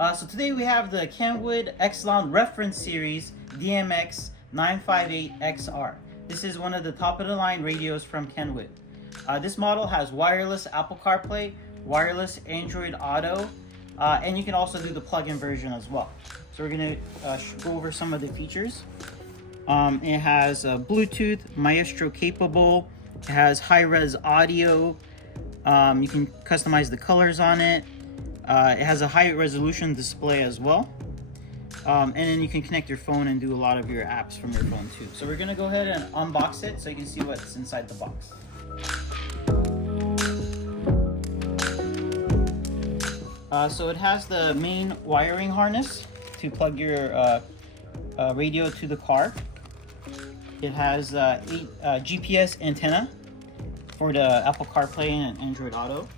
So today we have the Kenwood eXcelon reference series DMX958XR. This is one of the top of the line radios from Kenwood. This model has wireless Apple CarPlay, wireless Android Auto, and you can also do the plug-in version as well. So we're going to go over some of the features. It has Bluetooth, Maestro capable, it has high-res audio, you can customize the colors on it. It has a high resolution display as well. And then you can connect your phone and do a lot of your apps from your phone too. So we're gonna go ahead and unbox it so you can see what's inside the box. So it has the main wiring harness to plug your radio to the car. It has a GPS antenna for the Apple CarPlay and Android Auto.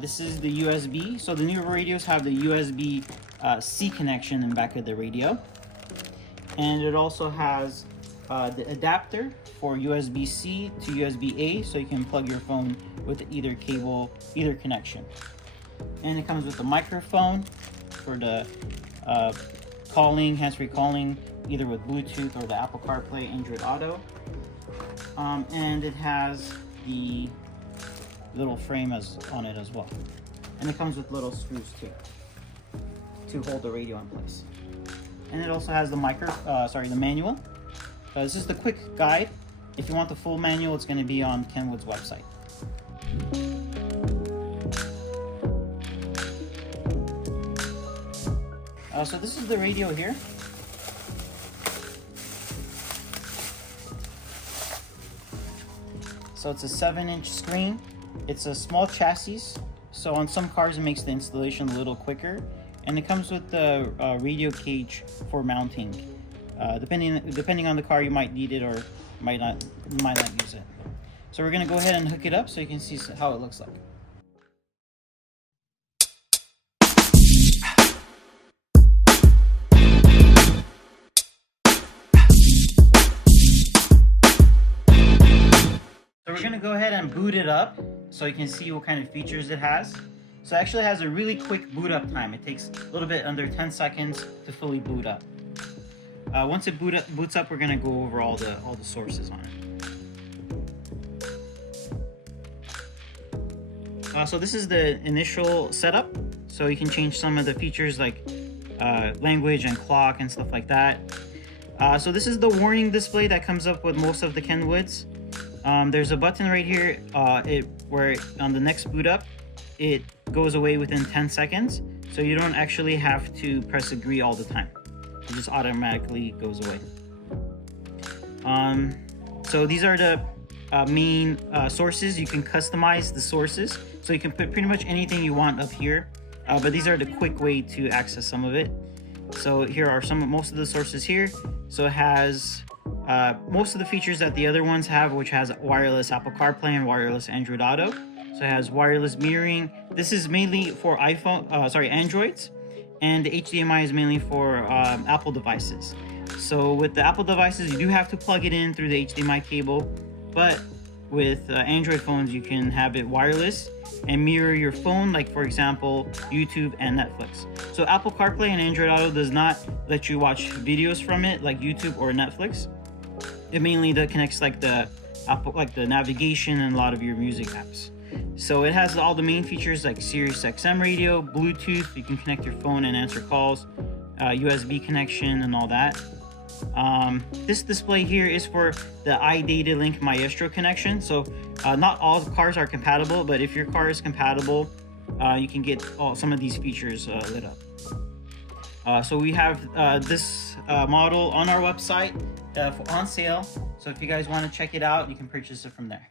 This is the USB. So the newer radios have the USB-C connection in the back of the radio. And it also has the adapter for USB-C to USB-A, so you can plug your phone with either cable, either connection. And it comes with a microphone for the calling, hands-free calling, either with Bluetooth or the Apple CarPlay, Android Auto. And it has the little frame on it as well, and it comes with little screws too to hold the radio in place. And it also has the the manual. This is the quick guide. If you want the full manual, it's going to be on Kenwood's website. So this is the radio here. So it's a 7-inch screen. It's a small chassis, so on some cars it makes the installation a little quicker, and it comes with the radio cage for mounting. Depending on the car, you might need it or might not use it. So we're going to go ahead and hook it up so you can see how it looks like. So we're going to go ahead and boot it up so you can see what kind of features it has. So it actually has a really quick boot up time. It takes a little bit under 10 seconds to fully boot up. Once it boots up, we're going to go over all the sources on it. So this is the initial setup. So you can change some of the features like language and clock and stuff like that. So this is the warning display that comes up with most of the Kenwoods. There's a button right here where on the next boot up, it goes away within 10 seconds. So you don't actually have to press agree all the time. It just automatically goes away. So these are the main sources. You can customize the sources. So you can put pretty much anything you want up here. But these are the quick way to access some of it. So here are most of the sources here. So it has most of the features that the other ones have, which has wireless Apple CarPlay and wireless Android Auto. So it has wireless mirroring. This is mainly for Androids, and the HDMI is mainly for Apple devices. So with the Apple devices, you do have to plug it in through the HDMI cable, but with Android phones, you can have it wireless and mirror your phone, like for example, YouTube and Netflix. So Apple CarPlay and Android Auto does not let you watch videos from it, like YouTube or Netflix. It mainly connects like the navigation and a lot of your music apps. So it has all the main features like Sirius XM radio, Bluetooth, you can connect your phone and answer calls, USB connection and all that. This display here is for the iData Link Maestro connection. So not all cars are compatible, but if your car is compatible, you can get some of these features lit up. So we have this model on our website on sale. So if you guys want to check it out, you can purchase it from there.